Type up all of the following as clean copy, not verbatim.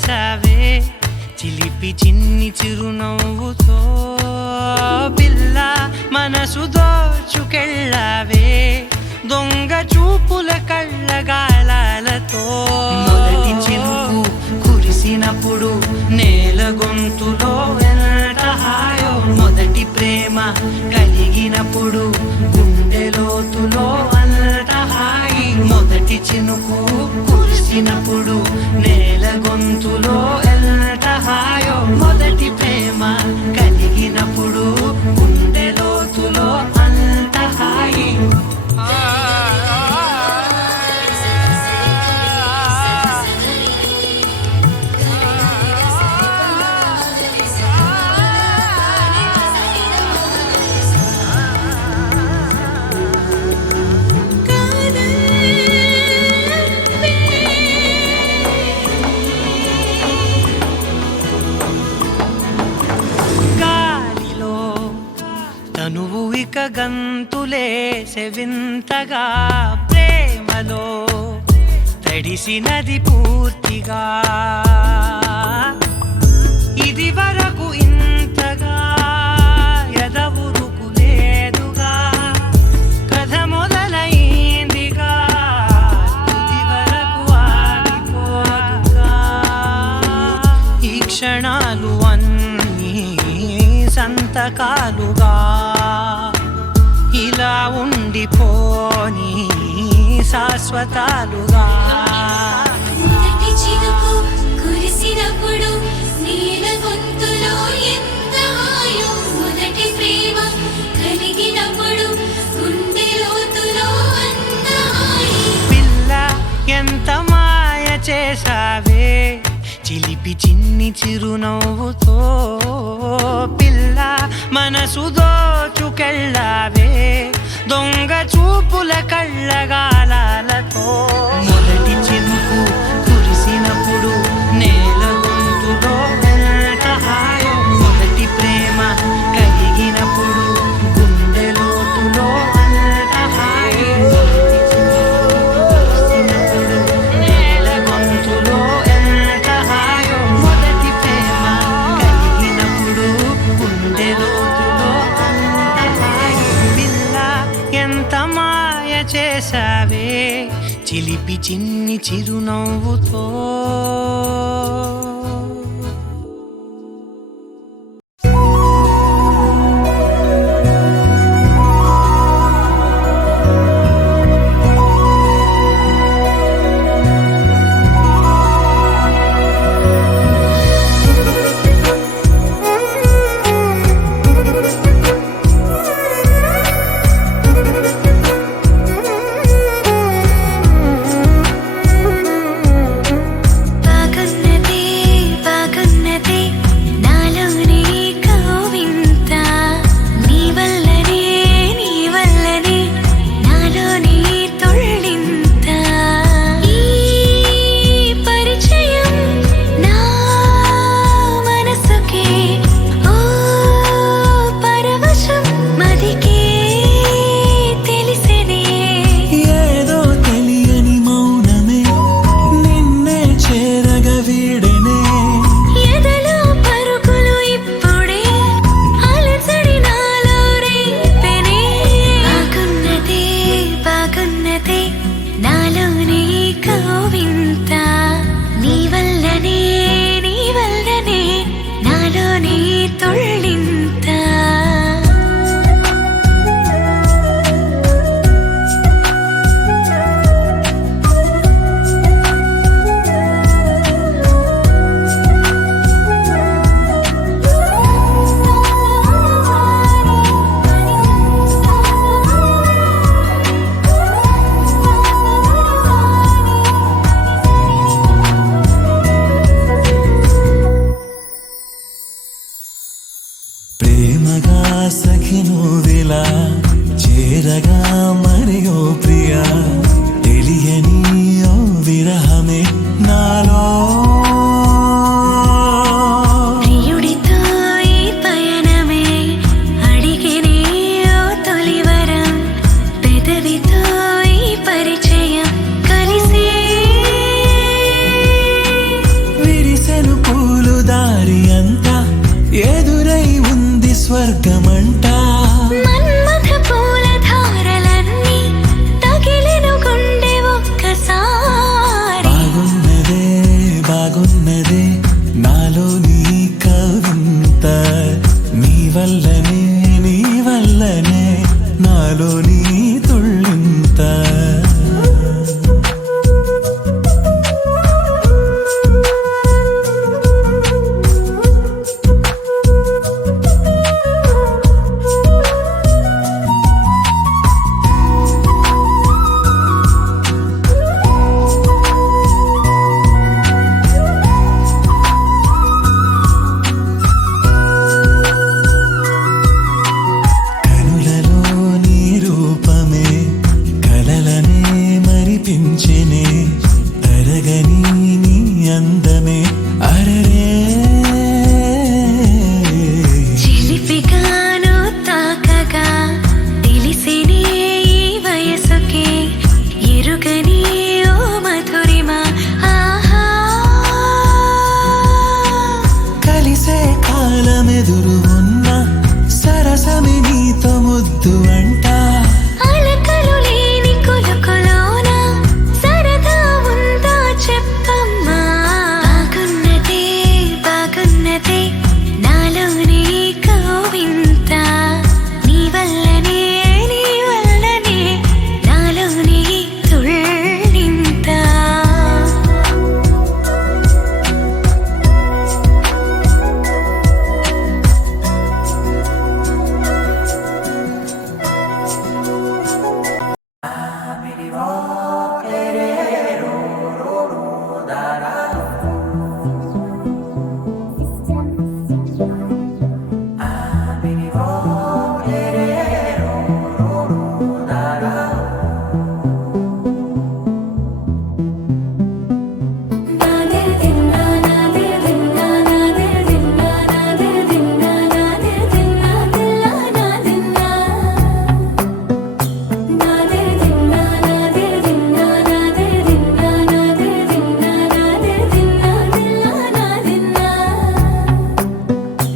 చేసావే చిలిపి చిన్ని చిరునవ్వుతో పిల్ల మనసు దోచుకెళ్ళావే దొంగ చూపుల కళ్ళగాలాలతో మొదటి చినుకు కురిసినప్పుడు నేల గొంతులో ఎంత హాయో మొదటి ప్రేమ కలిగినప్పుడు గుండె లోతులో అంత హాయి మొదటి చినుకు కురిసినప్పుడు నేల గొంతులో ఎంత హాయో మొదటి ప్రేమ కలిగినప్పుడు గుండె లోతులో అంత హాయి తనువు ఇక గంతులేసె వింతగా ప్రేమలో తడిసినది పూర్తిగా ఇది వరకు ఇంతగా ఎదవురుకు లేదుగా కథ మొదలైందిగా ఇది వరకు ఆగిపోదుగా ఈ క్షణాలు అన్నీ సంతకాలుగా ఇలా ఉండిపోని శాశ్వతాలుగా మొదటి చినుకు కురిసినప్పుడు నీల గొంతులో ఎంత హాయో మొదటి ప్రేమ కలిగినప్పుడు గుండె లోతులో అంత హాయి పిల్ల ఎంత మాయ చేసావే చిలిపి చిన్ని చిరునవ్వుతో పిల్ల మనసు దోచుకెళ్ళావే దొంగ చూపుల కళ్ళగాలాలతో మొదటి చినుకు కురిసినప్పుడు నేల గొంతులో ఎంత హాయో మొదటి ప్రేమ కలిగినప్పుడు గుండె లోతులో అంత హాయి కురిసినప్పుడు నేల గొంతులో ఎంత హాయో మొదటి ప్రేమ కలిగినప్పుడు గుండె లోతులో అంత హాయి పిల్ల ఎంత మాయ చేసావే చిలిపి చిన్ని చిరునవ్వుతో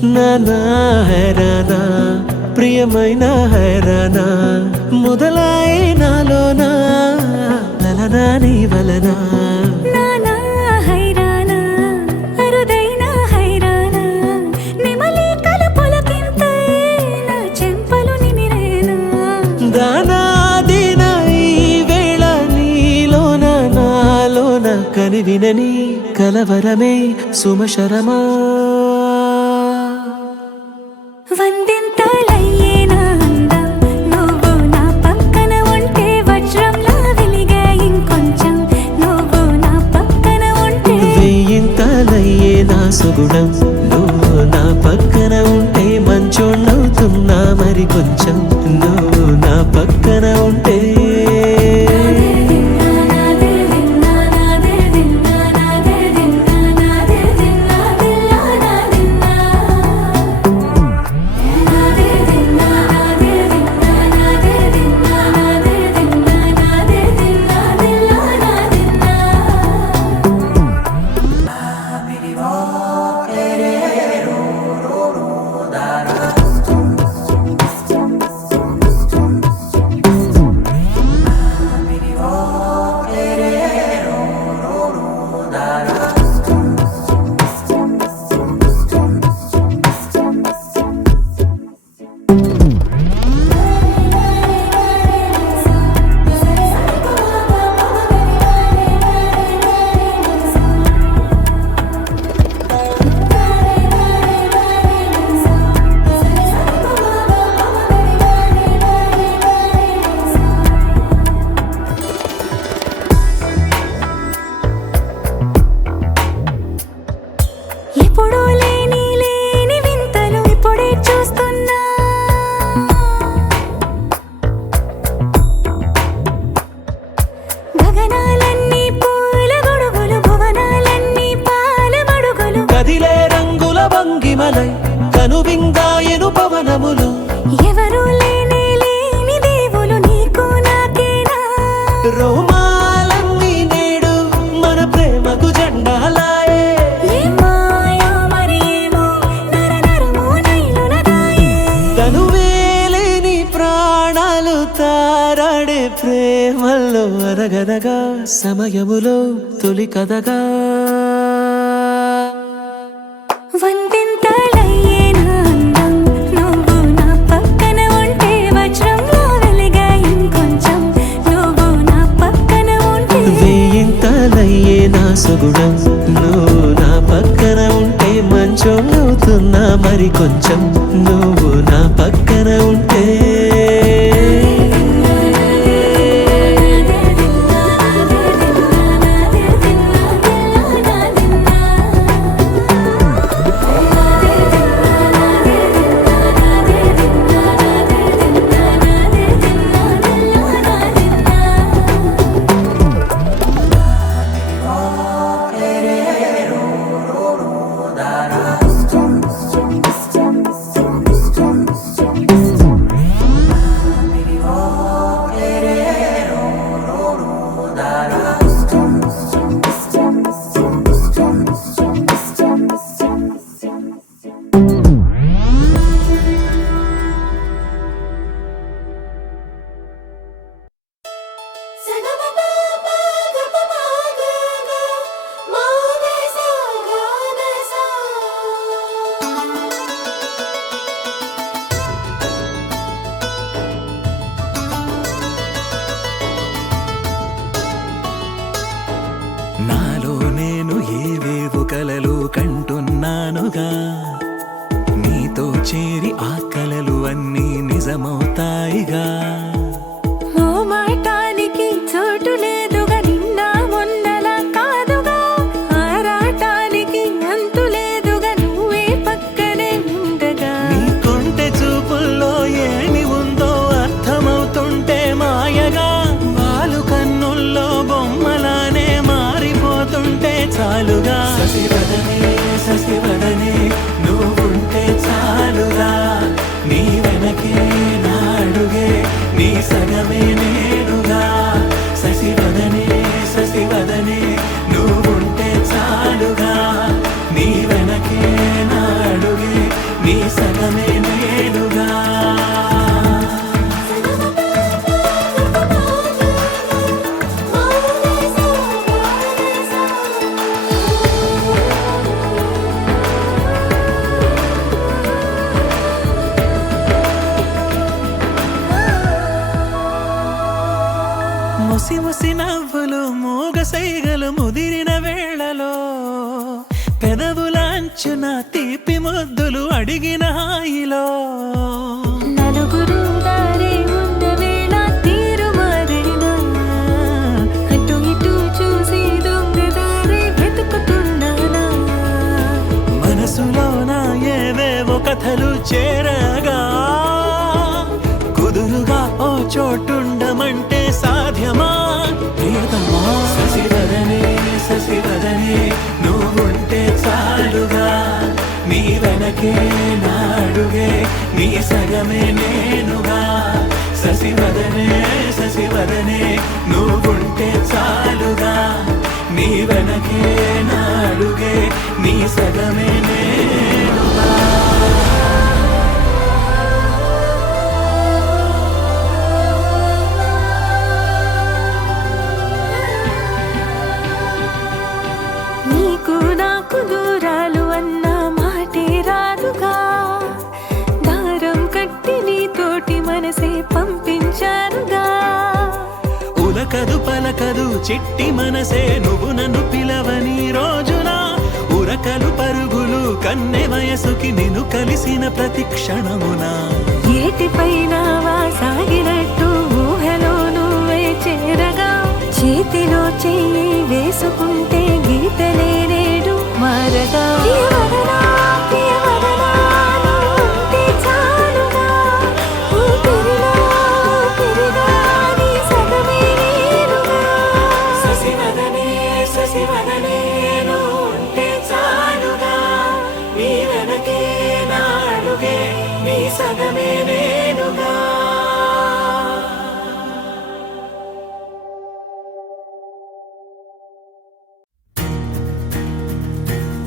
నానా హైరానా ప్రియమైన హైరానా మొదలై నాలోనా లలనా నీ వలనా నానా హైరానా అరుదైన హైరానా నెమలి కలపులకింతై నా చెంపలు నిమిరేనా దానాదిన ఈ వేళ నీలోన నాలోన కనివినని కలవరమే సుమశరమా వందింతలయ్యేనా అందం నువ్వు నా పక్కన ఉంటే వజ్రంలా వెలిగే ఇంకొంచెం నువ్వు నా పక్కన ఉంటే వెయ్యింతలయ్యే నా సుగుణం నువ్వు నా పక్కన ఉంటే మంచోణ్ణవుతున్నా మరి కొంచెం నువ్వు నా పక్కన ఉంటే ఎప్పుడూ లేని వింతలు ఇప్పుడే చూస్తున్నా గగనాలన్నీ పూల గొడుగులు భువనాలన్నీ పాల మడుగులు కదిలే రంగుల భంగిమలై కనువిందాయను పవనములు ఎవరూ లేని దేవులు నీకు నాకేనా రోమాలన్నీ నేడు మన ప్రేమకు జెండాలాయే ఏమాయో మరి ఏమో నరనరమో నైలున దాయే తనువేలేని ప్రాణాలు తారాడే ప్రేమల్లో అరగనగా సమయములో తొలి కథగా వందింతలయ్యేనా అందం నువ్వు నా పక్కన ఉంటే వజ్రంలా వెలిగే ఇంకొంచెం నువ్వు నా పక్కన ఉంటే వెయ్యింతలయ్యే నా సుగుణం నువ్వు నా పక్కన ఉంటే మంచోణ్ణవుతున్నా మరి కొంచెం నువ్వు నా పక్కన ఉంటే నాలో నేను ఏవేవో కలలు కంటున్నానుగా నీతో చేరి ఆ కలలు అన్నీ నిజమవుతాయిగా మోమాటానికి చోటు లేదుగా నిన్న మొన్నలా కాదుగా ఆరాటానికి అంతు లేదుగా నువ్వే పక్కనే ఉండగా నీ కొంటె చూపుల్లో ఏమి ఉందో అర్థమవుతుంటే మాయగా వాలు కన్నుల్లో బొమ్మలానే మారిపోతుంటే చాలుగా శశివదనే నువ్వుంటే చాలుగా నీ వెనకే నా అడుగే నీ అంచున తీపి ముద్దులు అడిగిన హాయిలో నలుగురు దారి ఉన్న వేళ తీరు మారేనా అటు ఇటు చూసి దొంగదారి వెతుకుతున్నానా మనసులోన ఏవేవో కథలు చేరగా కుదురుగా ఓ చోటుండమంటే సాధ్యమా ప్రియతమా శశివదనే నువ్వుంటే చాలుగా నీ వెనకే నాడుగే నీ సగమే నేనుగా శశివదనే నువ్వుంటే చాలుగా నీ వెనకే నాడుగే నీ సగమే నేనుగా నీకు నాకు దూరాలు అన్న మాటే రాదుగా దారం కట్టి నీతోటి మనసే పంపించారుగా ఉలకదు పలకదు చిట్టి మనసే నువ్వు నన్ను పిలవని రోజున ఉరకలు పరుగులు కన్నె వయసుకి నిన్ను కలిసిన ప్రతి క్షణమున ఏటిపైన సాగినట్టు ఊహలో నువ్వే చేరగా చేతిలో చెయ్యి వేసుకుంటే గీతలే నేడు మారగా ప్రియవదనా, ప్రియవదనా, నువ్వుంటే చాలుగా. ఊపిరిలో ఊపిరిగా నీ సగమే నేనుగా. శశివదనే నువ్వుంటే చాలుగా నీ వెనకే నాడుగే నీ సగమే నేనుగా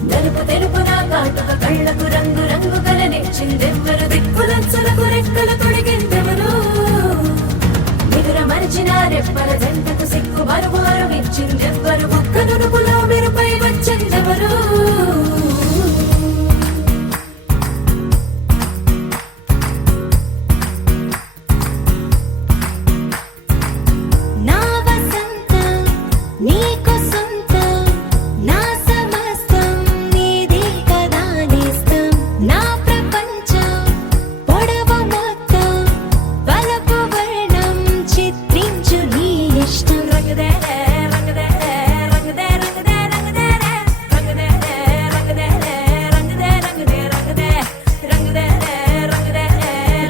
నలుపు తెలుపు నా కాటుక కళ్ళకు రంగు రంగు కలనిచ్చిందెవ్వరు దిక్కులచ్చులకు రెక్కలు తొడిగిందెవరు నిదుర మరిచిన రెప్పల జంటకు సిక్కు మరుమారు ఇచ్చిందెవ్వరు ఒక్క నునుపులో మెరుపై వచ్చిందెవరు నా వసంతం నీకు సొంతం నా సమస్తం నీది కదా నేస్తం నా ప్రపంచం పొడవు మొత్తం వలపు వర్ణం చిత్రించు నీ ఇష్టం రంగదే రంగదే రంగదే రంగదే రంగదే రంగదే రంగదే రంగదే రంగదే రంగదే రంగదే రంగదే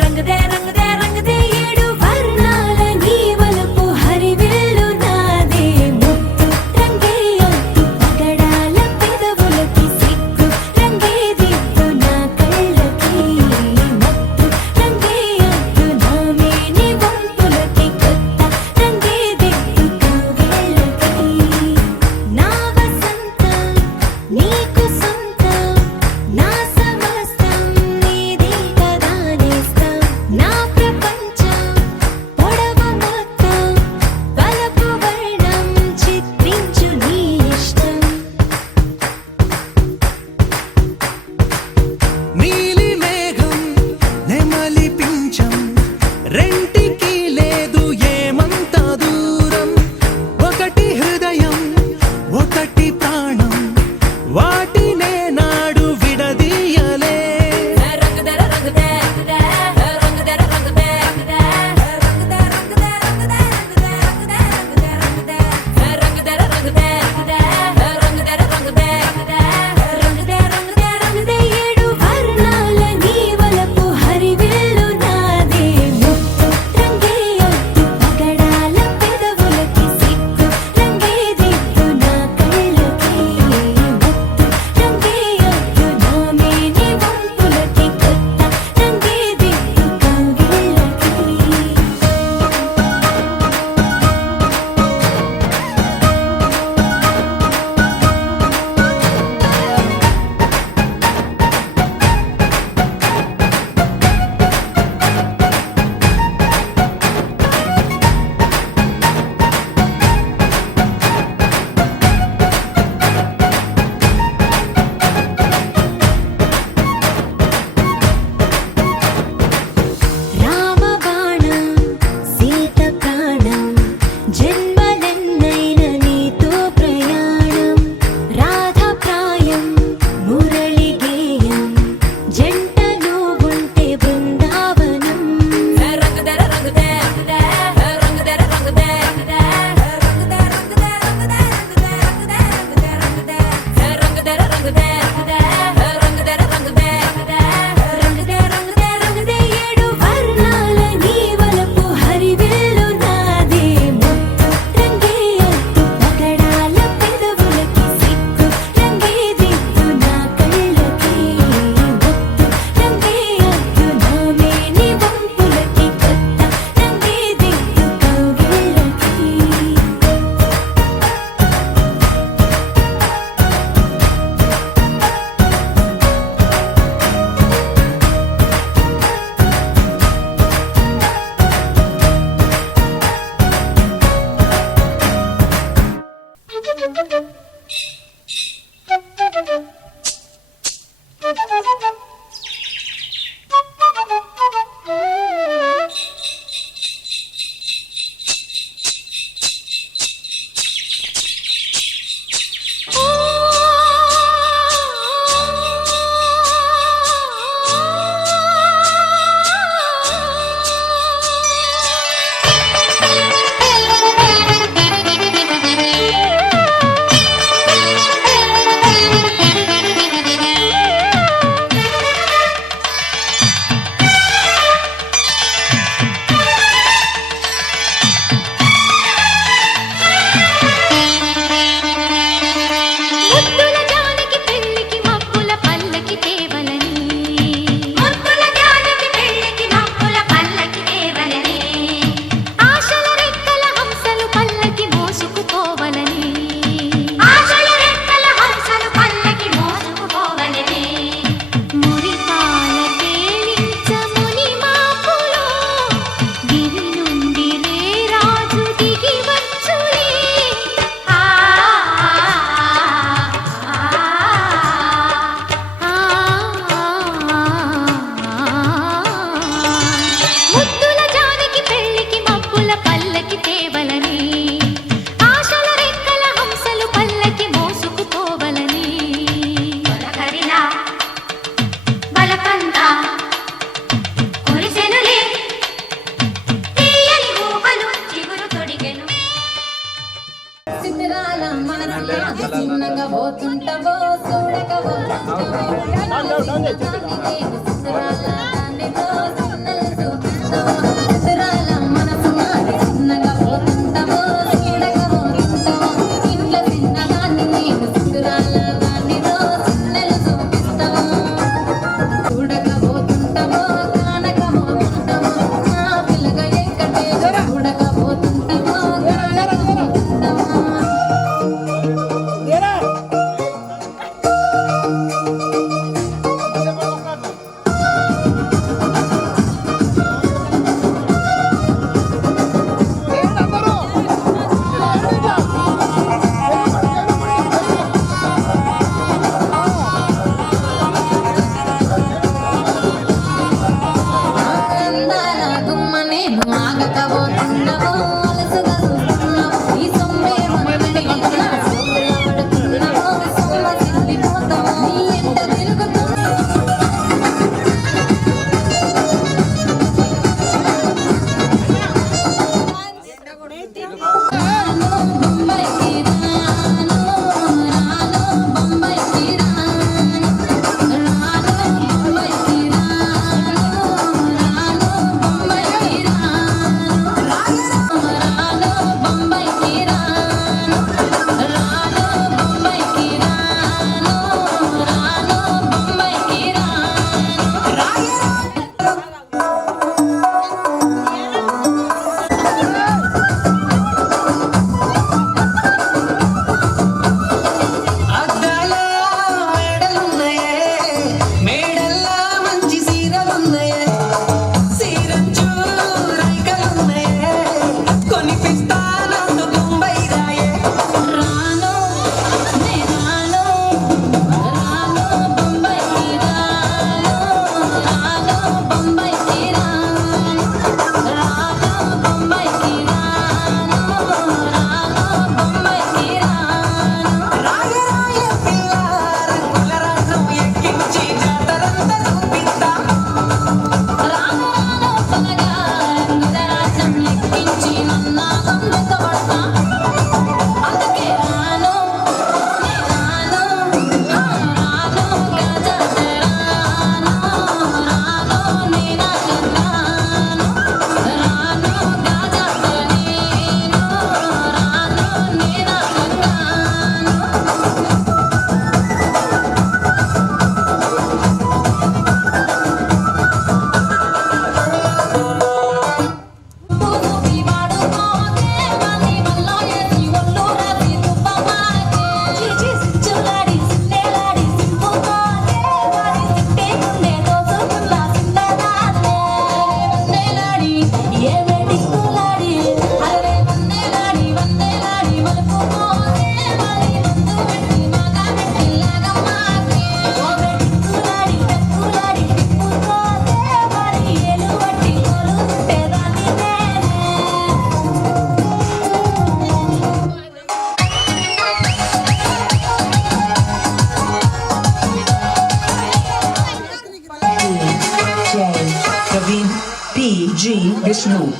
రంగదే రంగదే రంగదే ఏడు వర్ణాల నీ వలపు హరివిల్లు నాదే ముత్తు రంగే ఒత్తు పగడాల పెదవులకి సిగ్గు రంగే దిద్దు నా కళ్ళకి మత్తు రంగే ఒత్తు నా మేని వంపులకి కొత్త రంగే దిద్దు కౌగిళ్ళకి నా వసంతం నీకు సొంతం నా సమస్తం నీది కదా నేస్తం నా ప్రపంచం పొడవు మొత్తం వలపు వర్ణం చిత్రించు నీ ఇష్టం నీలి మేఘం నెమలి పించం రెంటికి లేదు ఏమంత దూరం ఒకటి హృదయం ఒకటి ప్రాణం వాటినే G. Vishnu.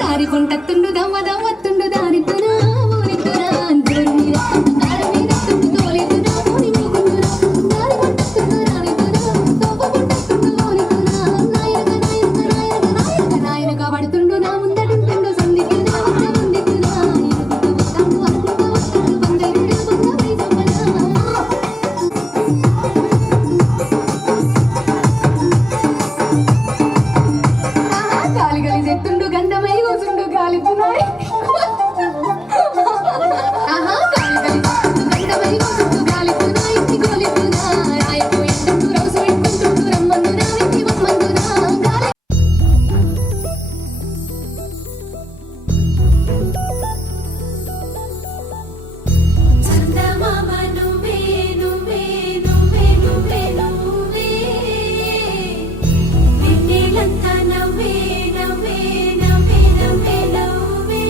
దారి కొంటత్తుండు దవ్వ దవ్వత్తుండు దారి పునా ఊరితురా అందరు మీద దారి మీద తుండు తోలితురా ఊరి మీకుండురా దారి కొంటత్తుండు దారి పునా దవ్వ కొంటత్తుండు ఊరితురా నాయనక నాయనక నాయనక నాయనక నాయనక పడుతుండు నా ముందట కాలితున్నాయి ఆహా కాలి గంటమై చుట్టూ కాలితున్నాయి గోలితున్నా రాయపోయింటూ రోజు పెట్టుకుంటూ రమ్మందునా వెంటి వమ్మందునా గాలి చందమామ నువ్వే నువ్వే నువ్వే నువ్వే నువ్వే వెన్నెలంతా నవ్వే నవ్వే నవ్వే నవ్వే నవ్వే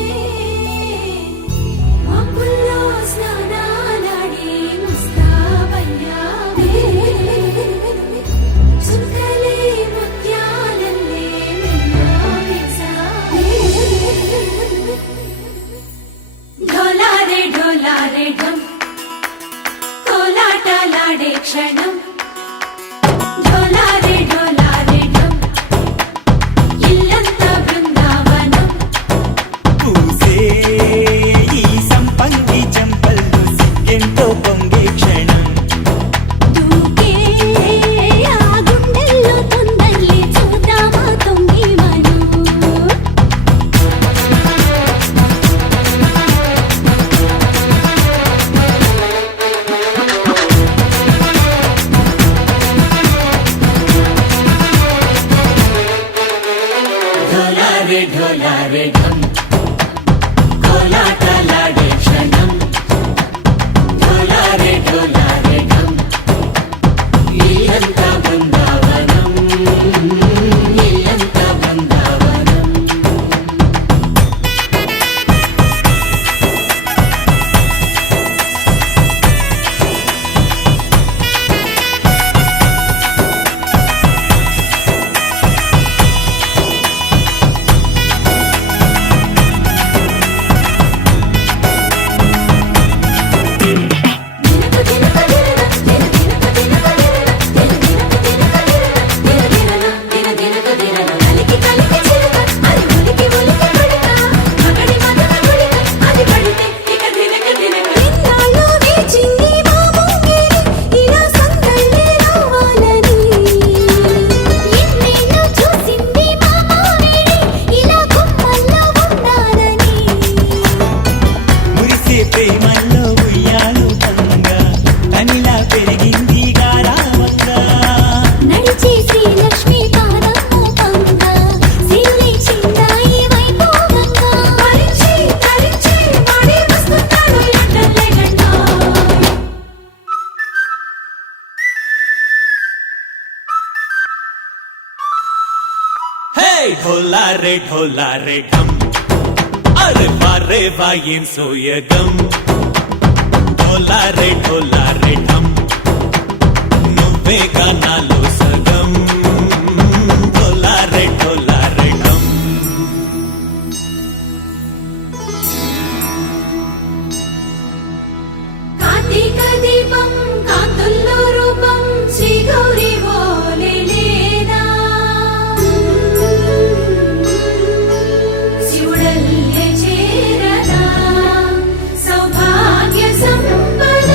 మబ్బుల్లో స్నానాలాడి ముస్తాబయ్యావే చుక్కలే ముత్యాలల్లే మెల్లో వేసావే ఢోలారే ఢం కోలాటలాడే క్షణం ఢోలారే ఢం ఇల్లంతా బృందావనం పూసే ఈ సంపంగి చెంపల్లో సిగ్గెంతో పొంగే క్షణం దూకే ఆ గుండెల్లో తొందల్లి చూద్దామా తొంగి మనం ఢోలారే ఢం కోలాటలాడే క్షణం ఢోలారే ఢం ఇల్లంతా బృందావనం ఇల్లంతా బృందావనం మురిసే ప్రేమల్లో ఉయ్యాలు తంగా తనిలా పెరిగింది గారావంగా నడిచే శ్రీలక్ష్మి పాదము పంగా సిరులై చిందాయి వైభోగంగా పరిచి వాడి వస్తున్నాడు ఎట్టలే గంటా హే ఢోలారే ఢం అరే వా ఏం సోయగం ఢోలారే ఢం నువ్వే గానాలో సగం ఢోలారే ఢం కార్తీక దీపం కాంతుల్లో రూపం శ్రీ గౌరీ ఓలే లేదా శివుడల్లే చేరదా సౌభాగ్య సంపద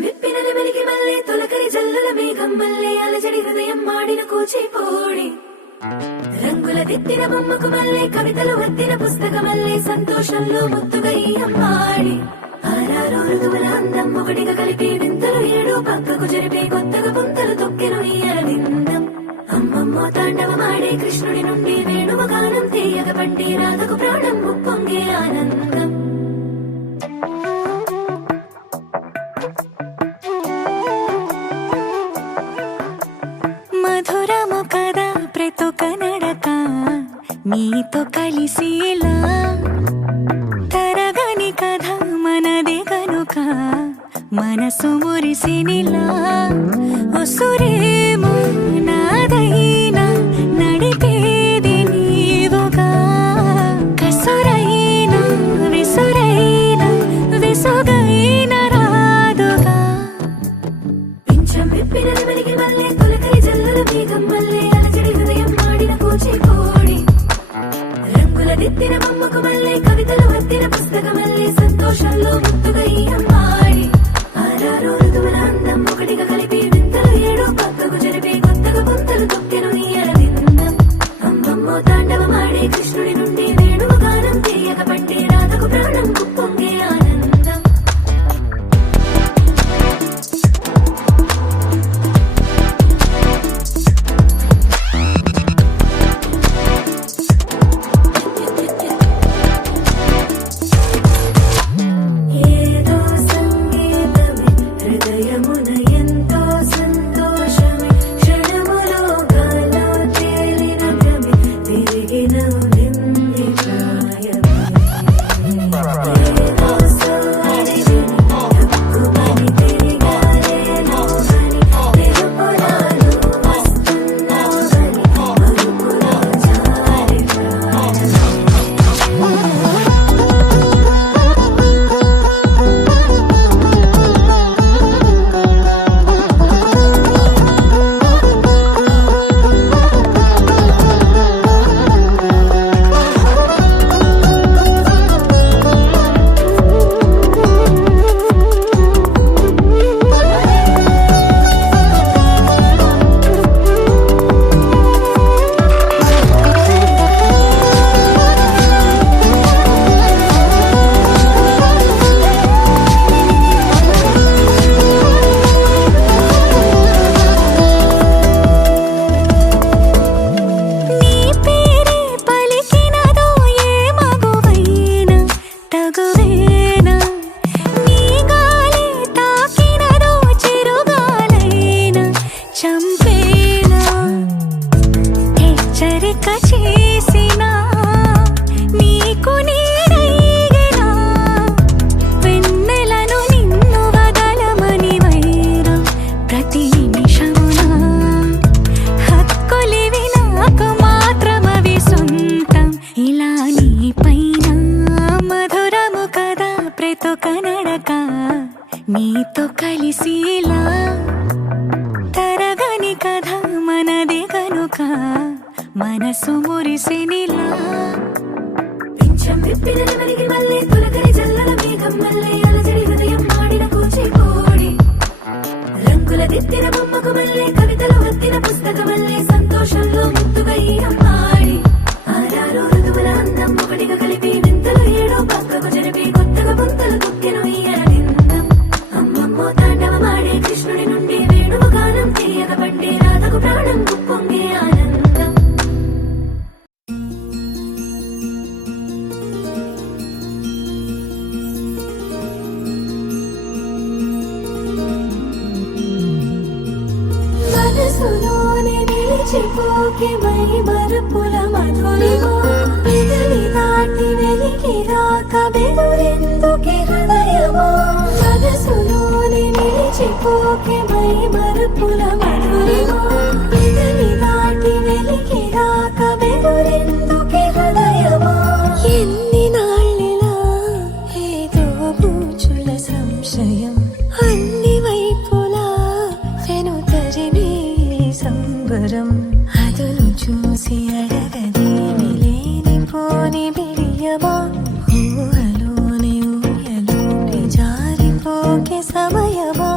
విప్పినని వెలిగి మల్లే తొలకరి జల్లుల మేఘం మల్లే అలజడి హృదయం మాడిన కూచిపోడి రంగుల దిద్దిన బొమ్మకు మల్లే కవితలు వద్దిన పుస్తకమల్లే సంతోషంలో ముద్దుగా ఈ అమ్మాడి ఆరారు ఋతువుల అందం ఒకటిగా కలిపి వింతలు ఏడు పక్కకు జరిపే కొత్తగా పుంతలు తొక్కెను ఈ అరవిందం అమ్మమ్మో తాండవమాడే కృష్ణుడి నుండి వేణువు గానం తీయగ పండి రాధకు ప్రాణం ఉప్పొంగే ఆనందం మధురము కదా ప్రతొక నడక నీతో కలిసేలా తరగని కథ మనదే కనుక మనసు మురిసినిలా ఉసురేమో నాదైనా నడిపేది నీవుగా కసురైనా విసురైనా విసుగైన రాదుగా పింఛం విప్పిన వెలిగి మల్లే తొలకరి జల్లుల మేఘం మల్లే అలజడి హృదయం మాడిన కూచిపోడి రంగుల దిద్దిన బొమ్మకు మల్లే కవితలు వద్దిన పుస్తకమల్లే సంతోషంలో ముద్దుగా ఈ అమ్మాడి ఆరారు ఋతువుల అందం ఒకటిగా కలిపి వింతలు ఏడు పక్కకు జరిపే కొత్తగా పుంతలు తొక్కెను ఈ అరవిందం అమ్మమ్మో తాండవమాడే కృష్ణుడి నుండి వేణువు గానం తీయగ పట్టి రాధకు ప్రాణం ఉప్పొంగే ఆనందం ఏదో సంగీతమే హృదయమున ఎంతో సంతోషమే క్షణములో గాలో తేలిన భ్రమే తిరిగిన వింది ప్రాయమే ఏదో సోయరిని హక్కుమని తిరిగాలే లోహని తెలుపురాను వస్తున్నావని మరుపులో జారి ప్రాణమే నీ పేరే పలికినదో ఏ మగువైనా తగువేనా నీ గాలి తాకినదో చిరుగాలైనా చంపేనా హెచ్చరిక చేసినా నీకు నీడైనా వెన్నెలను నిన్ను వదలమని వైరా ప్రతి నిమిషమునా హక్కులివి నాకు మాత్రమవి సొంతం ఇలా నీ పైన మధురము కదా ప్రతొక నడక నీతో కలిసేలా తరగని కథ మనదే కనుక మనసు మురిసినిలా పింఛం విప్పిన వెలిగి మల్లే తొలకరి జల్లుల మేఘం మల్లే అలజడి హృదయం మాడిన కూచిపోడి రంగుల దిద్దిన బొమ్మకు మల్లే కవితలు వద్దిన పుస్తకమల్లే సంతోషంలో ముద్దుగా ఈ అమ్మాడి ఆరారు ఋతువుల అందం ఒకటిగా కలిపి వింతలు ఏడు పక్కకు జరిపి కొత్తగా పుంతలు తొక్కెను ఈ అరవిందం అమ్మమ్మో తాండవమాడే కృష్ణుడి నుండి వేణువు గానం తీయగ పండి రాధకు ప్రాణం ఉప్పొంగే ఆనందం మనసులోనే నిలిచిపోకే మై మరుపుల మధురిమో పెదవి దాటి వెలికి రాక బెదురెందుకే హృదయమో మనసులోనే నిలిచిపోకే మై మరుపుల మధురిమో పెదవి దాటి వెలికి రాక బెదురెందుకే హృదయమో ఎన్ని నాళ్ళిలా ఏదో బూచుల సంశయం అన్ని వైపులా వెను తరిమే సంబరం అదును చూసి అడగదేమి లేనిపోని బిడియమా ఊహలోని ఊయలోకి జారిపోకే సమయమా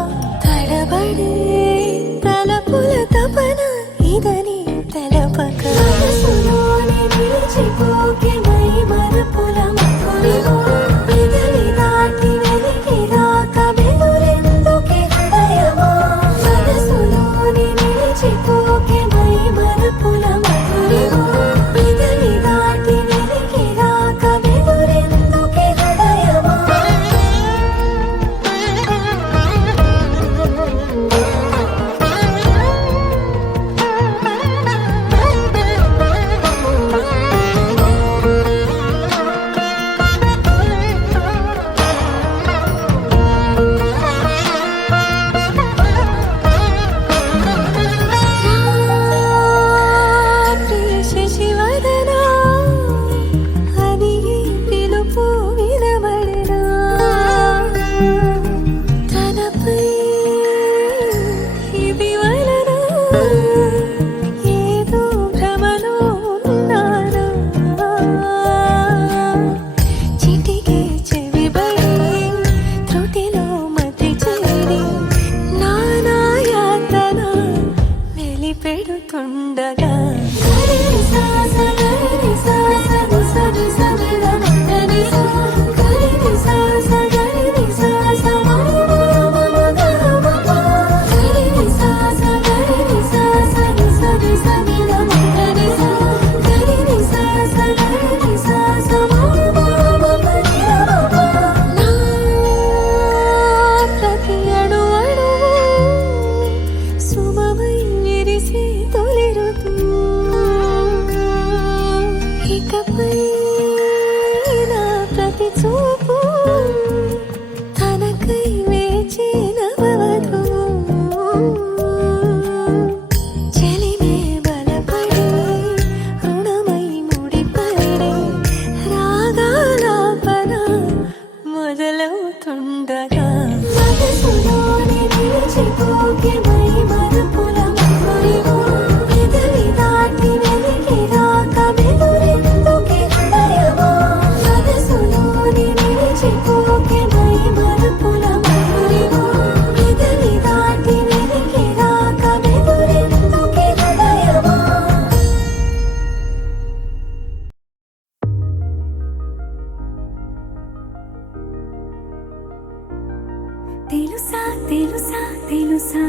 తెలుసా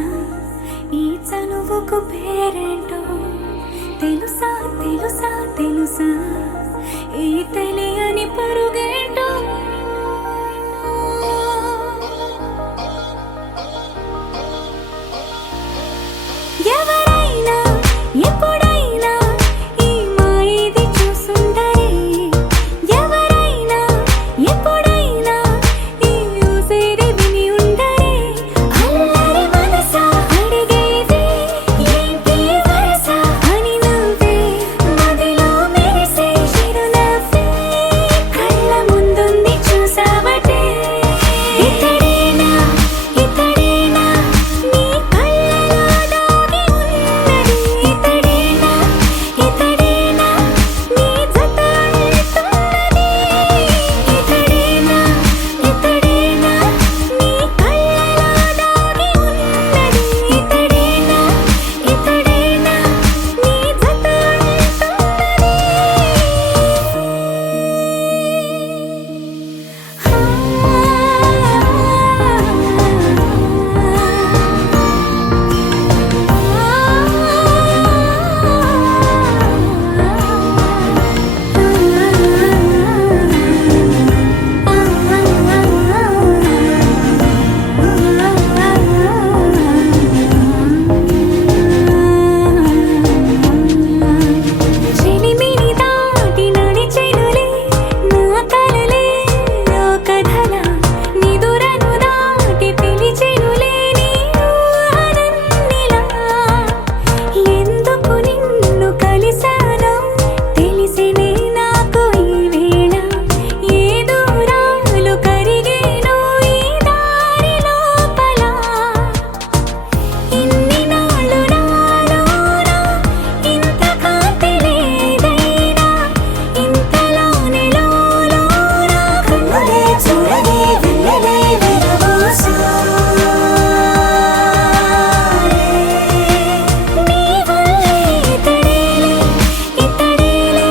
ఈ చనువుకు పేరేంటో తెలుసా తెలుసా తెలుసా ఈ తెలియని పరుగేంటో ఎవరైనా ఎప్పుడైనా ఈ మాయది చూసుండరే ఎవరైనా ఎప్పుడైనా ఈ ఊసేది విని ఉండరే అల్లరి మనసా అడిగేది ఏంటి వరస అని నవ్వే మదిలో మెరిసే చిరునవ్వే కళ్ళ ముందుంది చూసావటే ఇతడేనా ఇతడేనా నీ కళ్ళలో దాగి ఉన్నది ఇతడేనా ఇతడేనా నీ జత అంటున్నది ఇతడేనా ఇతడేనా నీ కళ్ళలో దాగి ఉన్నది ఇతడేనా ఇతడేనా నీ జత చెలిమిని దాటి నడిచెనులే నా కలలే ఓ కథలా నిదురను దాటి పిలిచెనులే నీ ఊహలన్నిలా ఎందుకు నిన్ను కలిసానో తెలిసినే నాకు ఈ వేళ ఏ దూరాలు కరిగేనో ఈ దారి లోపల ఇన్ని నాళ్ళు నాలోనా ఇంత కాంతి లేదైనా ఇంతలోనే లోలోనా కన్నులే చూడలే వెన్నెలే విరబోసారే నీ వల్లే ఇతడేలే ఇతడేలే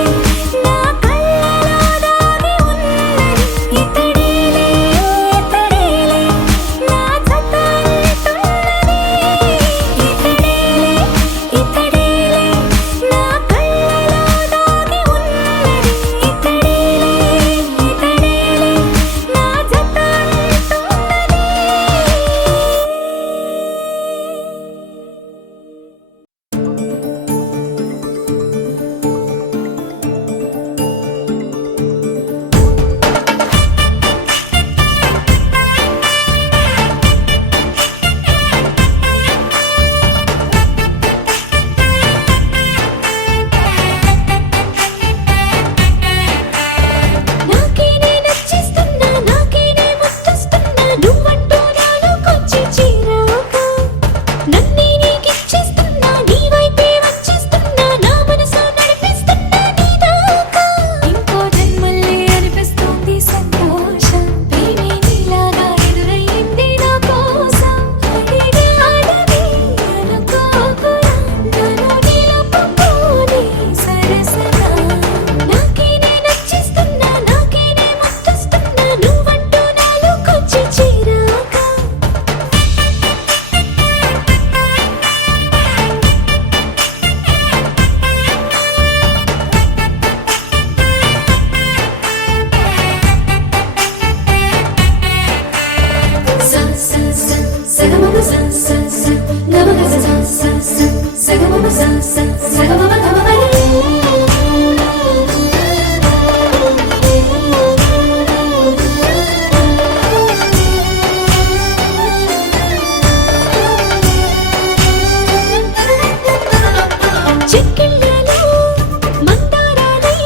నా కళ్ళలో దాగి ఉన్నది ఇతడేలే ఇతడేలే నా జత అంటున్నది ఇతడేలే ఇతడేలే నా కళ్ళలో దాగి ఉన్నది ఇతడేలే ఇతడేలే నా జత నాకేనే నచ్చిస్తున్నా నాకేనే ముచ్చస్తున్నా నువ్వంటూ నాలోకొచ్చి చేరాక నన్నే నీకిచ్చేస్తున్నా నీ వైపే వచ్చేస్తున్నా నా మనసు నడిపిస్తున్నా నీ దాకా ఇంకో జన్మల్లే అనిపిస్తుంది సంతోషం ప్రేమే నీలాగా ఎదురయ్యింది నా కోసం అడిగాడని అనుకోకురా నన్ను నిలుపుకోని సరసగా నాకేనే నచ్చిస్తున్నా నాకేనే ముచ్చస్తున్నా నువ్వంటూ నాలోకొచ్చి చేరాక sa sa sa sagamama sa sa sa gamaga sa sa sa sagamama sa sa sagamama gamama చెక్కిళ్ళలో మందారాలై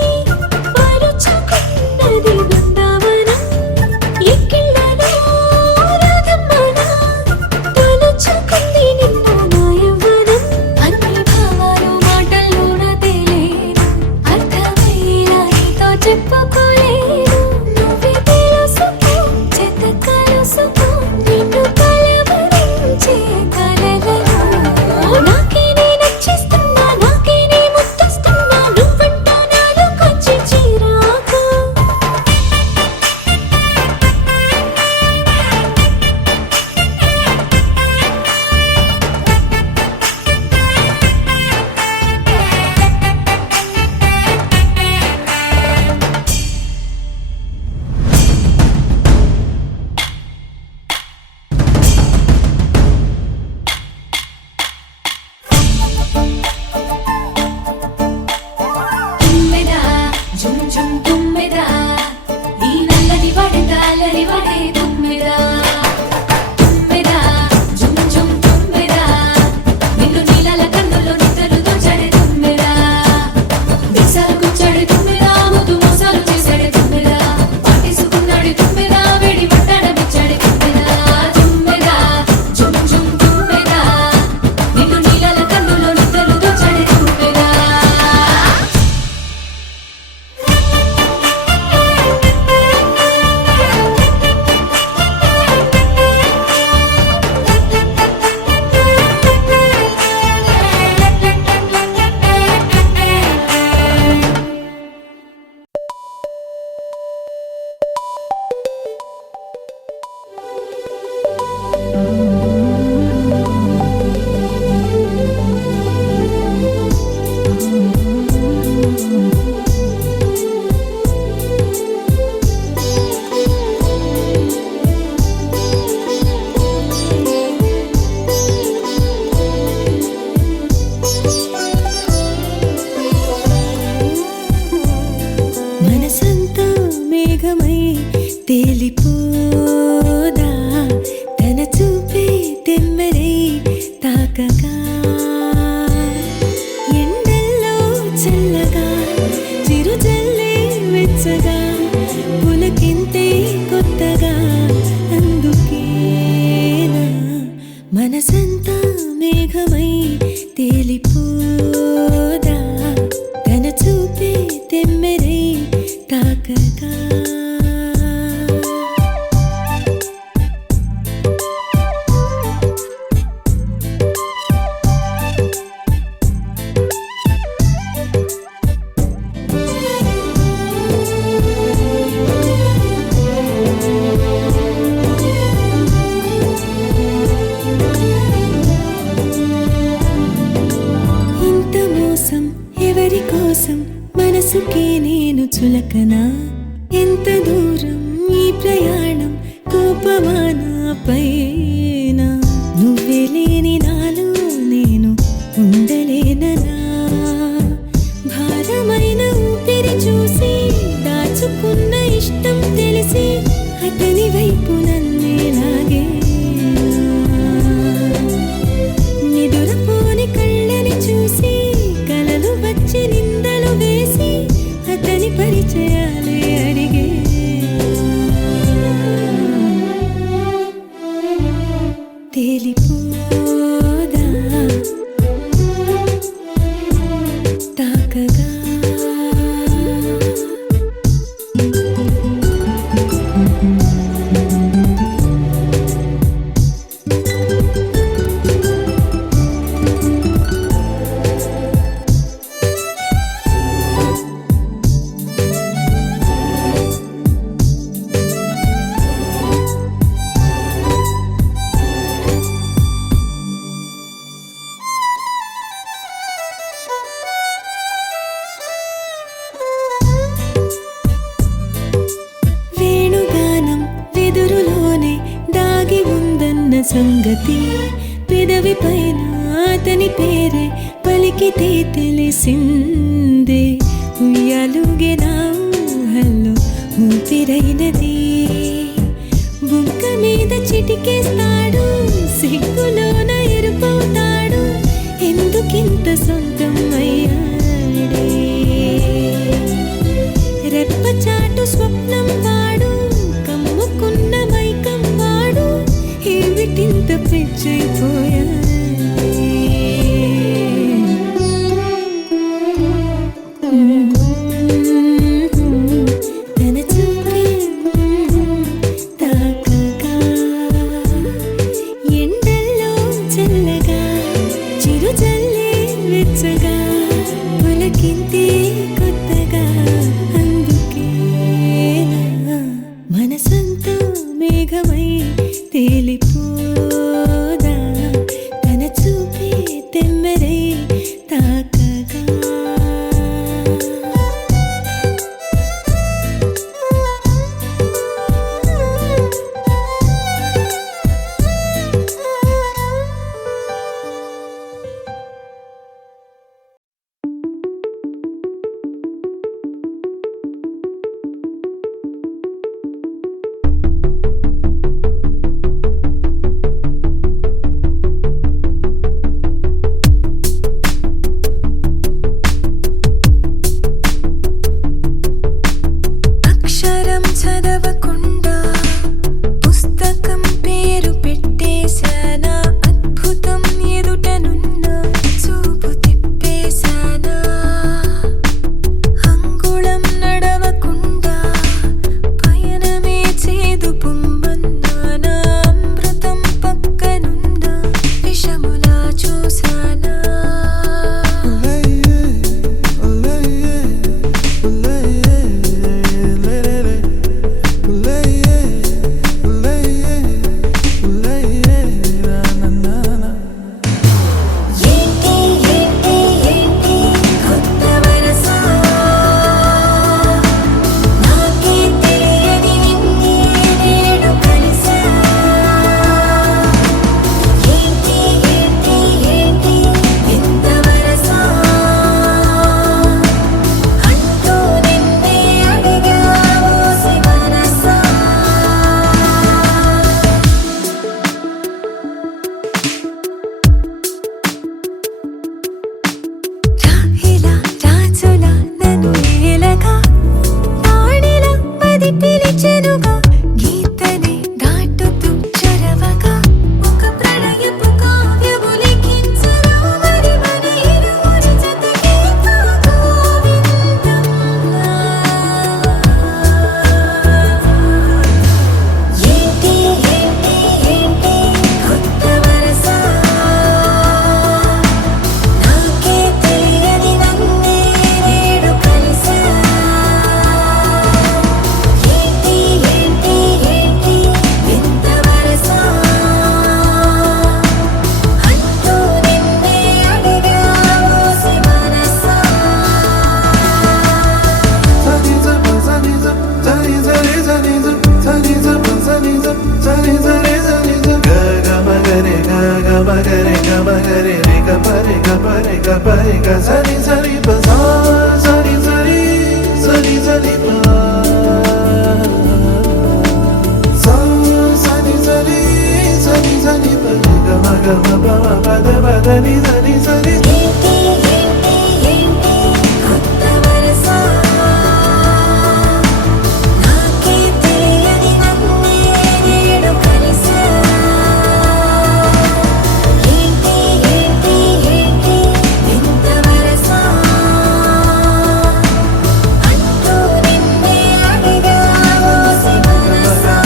పాలుచుకున్నది Brindavanam ఎక్కిళ్ళలో రాధమ్మన తలుచుకు తెమ్మెరై తాకగా ఎండల్లో చల్లగా చిరుజల్లే వెచ్చగా పులకింతే కొత్తగా అందుకేనా మనసంతా మేఘమై తేలిపోదా తన చూపే తెమ్మెరై తాకగా ఎవరి కోసం మనసుకే నేను చులకనా ఎంత దూరం ఈ ప్రయాణం కోపమానా పైన నువ్వే లేని నాలో నేను ఉండలేననా భారమైన ఊపిరి చూసి దాచుకున్న ఇష్టం తెలిసి అతని వైపు నన్నే లాగే నిదురపోని కళ్ళని చూసి కలలు వచ్చి నిందలు వేసి అతని పరిచయాలే అడిగే తేలిపోదా తాకగా సంగతి పెదవి పైన అతని పేరే పలికితే తెలిసిందే ఉయ్యాలుగే నా ఊహల్లో ఊపిరైనది బుగ్గ మీద చిటికేస్తాడు సిగ్గులోన ఎరుపవుతాడు ఎందుకింత సొంతం అయ్యాడే రెప్పచాటు స్వప్నం వాడు కమ్ముకున్న మైకం వాడు ఏమిటింత పిచ్చైపోయా తన చూపే తాకగా ఎండల్లో మగరి రి గ పరి గ పరి గ పరి గ సరి సరి ప సా సరి సరి సరి సరి ప సా సరి సరి సరి సరి ప గ మ గ మ ప మ ప ద ప ద ని ద ని సరి ఏంటి ఏంటి ఏంటి కొత్త వరస నాకే తెలియని నన్నే నేడు కలిసా ఏంటి ఏంటి ఏంటి వింత వరస అంటూ నిన్నే అడిగా మోసి మనసా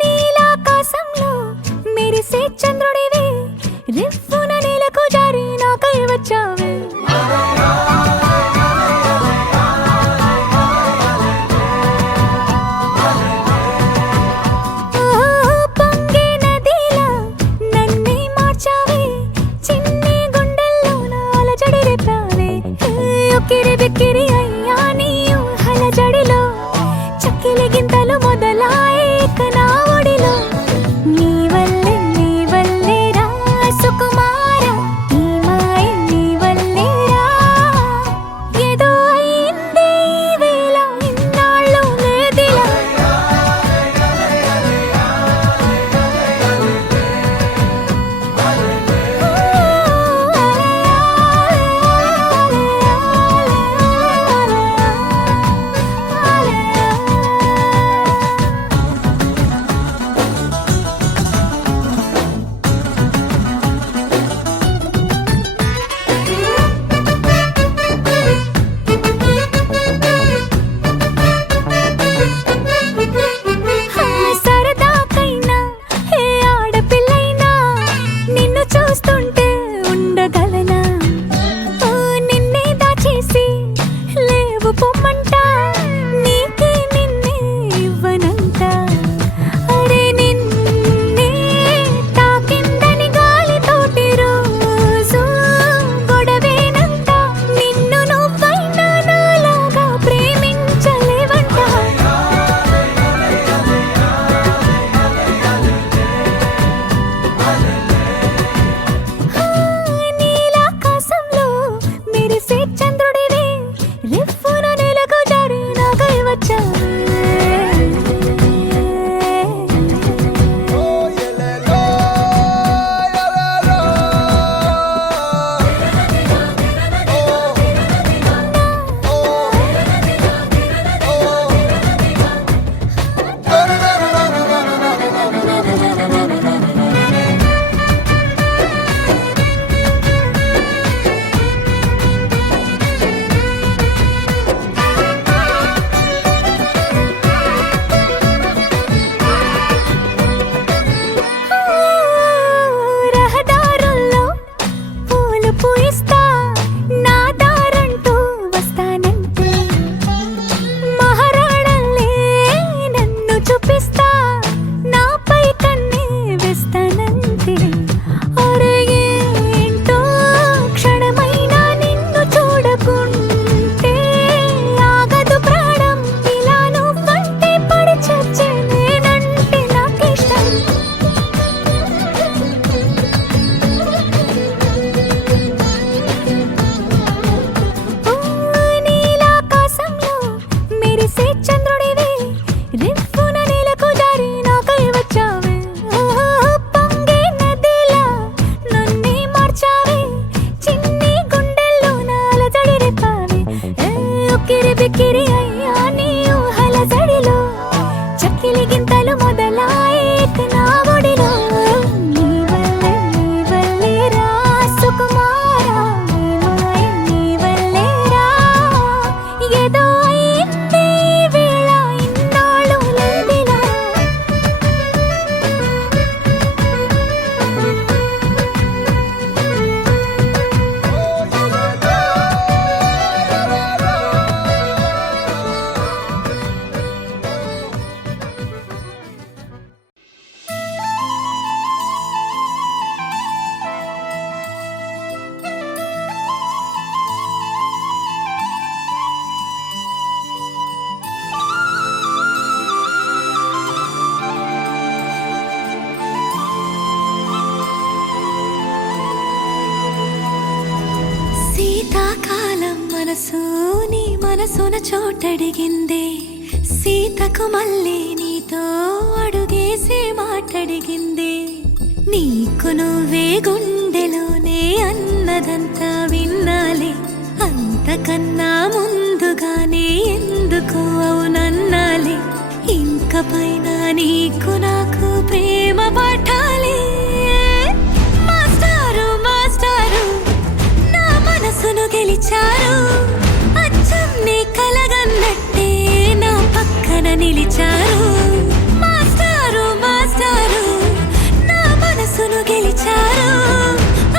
నీలాకాశంలో మెరిసే చంద్రుడివే రిఫ్ఫున నేలకు జారి నాకై వచ్చావే పొంగే నదిలా నన్నే మార్చావే చిన్ని గుండెల్లో అలజడి రేపావే ఉక్కిరి బిక్కిరి అయ్యా నీ ఊహల జడిలో చక్కిలి గింతలు మొదలాయే నా ఒడిలో నీ వల్లే రా సుకుమార శీతాకాలం మనసు నీ మనసున చోటడిగిందే సీతకు మళ్ళీ నీతో అడుగేసి మాటడిగిందే నీకు నువ్వే గుండెలోనే అన్నదంతా విన్నాలే అంతకన్నా ముందుగానే ఎందుకు అవునన్నాలే ఇంక పైన నీకు నాకు ప్రేమ పాఠాలే మాస్టారు మాస్టారు నా మనసును గెలిచారు అచ్చం నీ కలగన్నట్టే నా పక్కన నిలిచారు మాస్టారు మాస్టారు నా మనసును గెలిచారు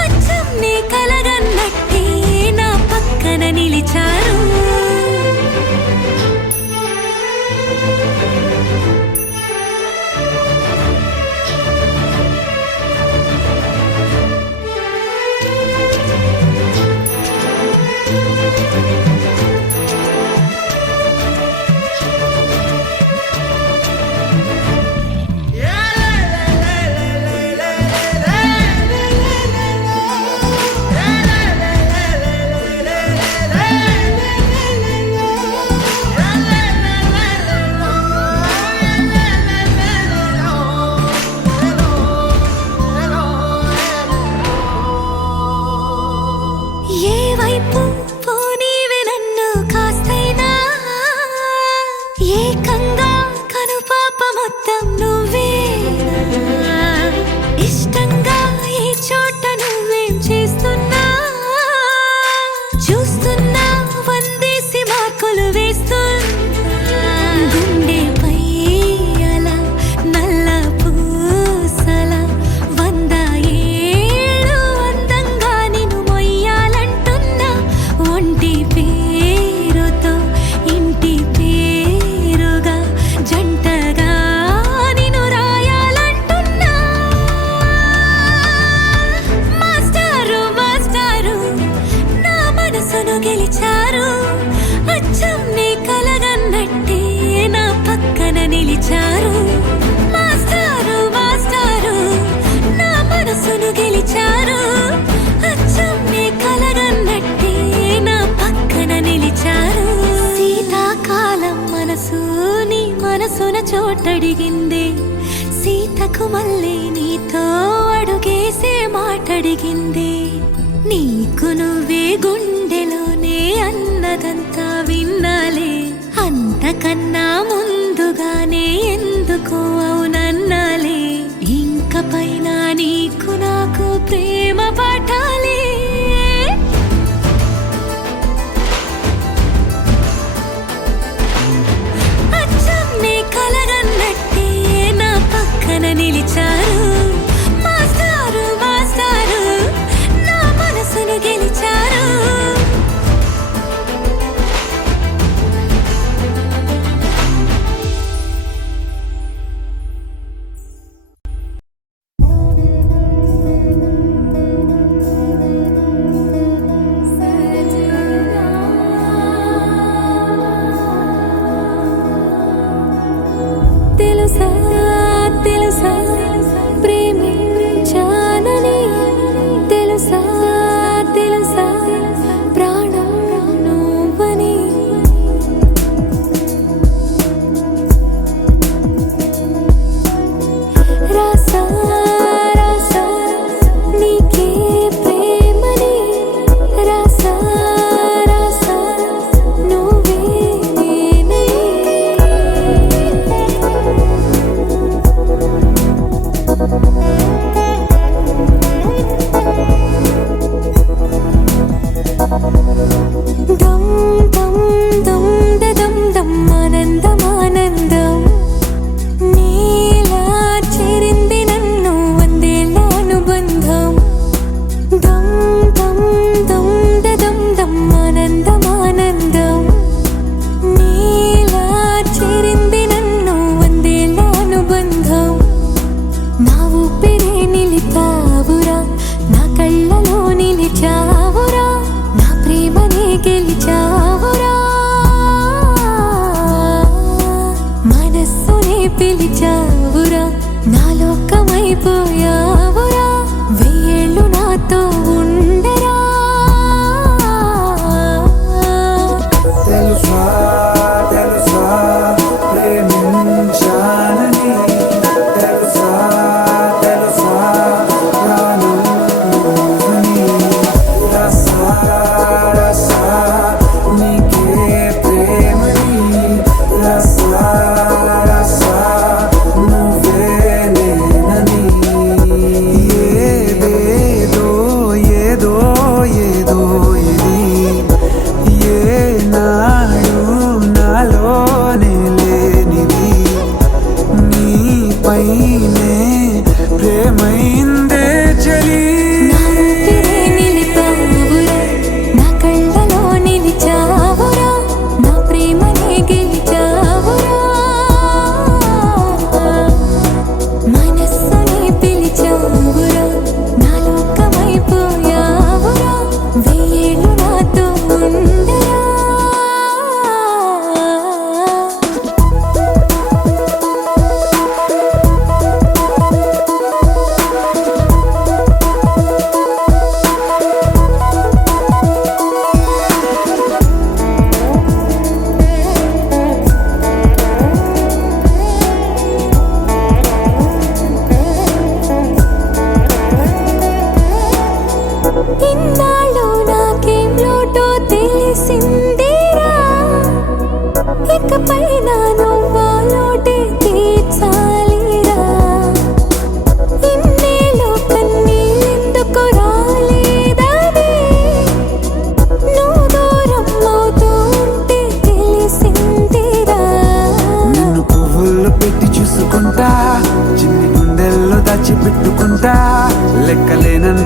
అచ్చం నీ కలగన్నట్టే నా పక్కన నిలిచారు ఏ వైపు పోనీవి నన్ను కాస్తైనా ఏకంగా కనుపాప మొత్తం నువ్వేనా ఇష్టంగా ఈ చోట నువ్వేం చేస్తున్నా చూస్తున్నా వందేసి మార్కులు వేస్తున్నా గుండెపై అలా నల్ల పూసల 100 ఏళ్ళు అందంగా నిన్ను మొయ్యాలంటున్నా ఒంటి పేరుతో ఇంటి పేరుగా జంటగా నిన్ను రాయాలంటున్నా మాస్టారు మాస్టారు నా మనసును గెలిచారు అచ్చం నీ కలగన్నట్టే నా పక్కన నిలిచారు మాస్టారు మాస్టారు నా మనసును గెలిచారు అచ్చం నీ కలగన్నట్టే నా పక్కన నిలిచారు శీతాకాలం మనసు నీ మనసున చోటడిగిందే సీతకు మళ్ళీ నీతో అడుగేసే మాటడిగిందే నీకు నువ్వే గుండెలోనే అన్నదంతా విన్నాలే అంతకన్నా ముందుగానే ఎందుకు అవునన్నాలే ఇంక పైన నీకు నాకు ప్రేమ పాఠాలే అచ్చం నీ కలగన్నట్టే నా పక్కన నిలిచారు మాస్టారు మాస్టారు నా మనసును గెలిచారు తెలుసా తెలుసా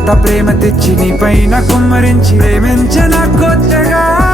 ప్రేమ తెచ్చి నీ పైన కుమ్మరించి ప్రేమించిన కొత్తగా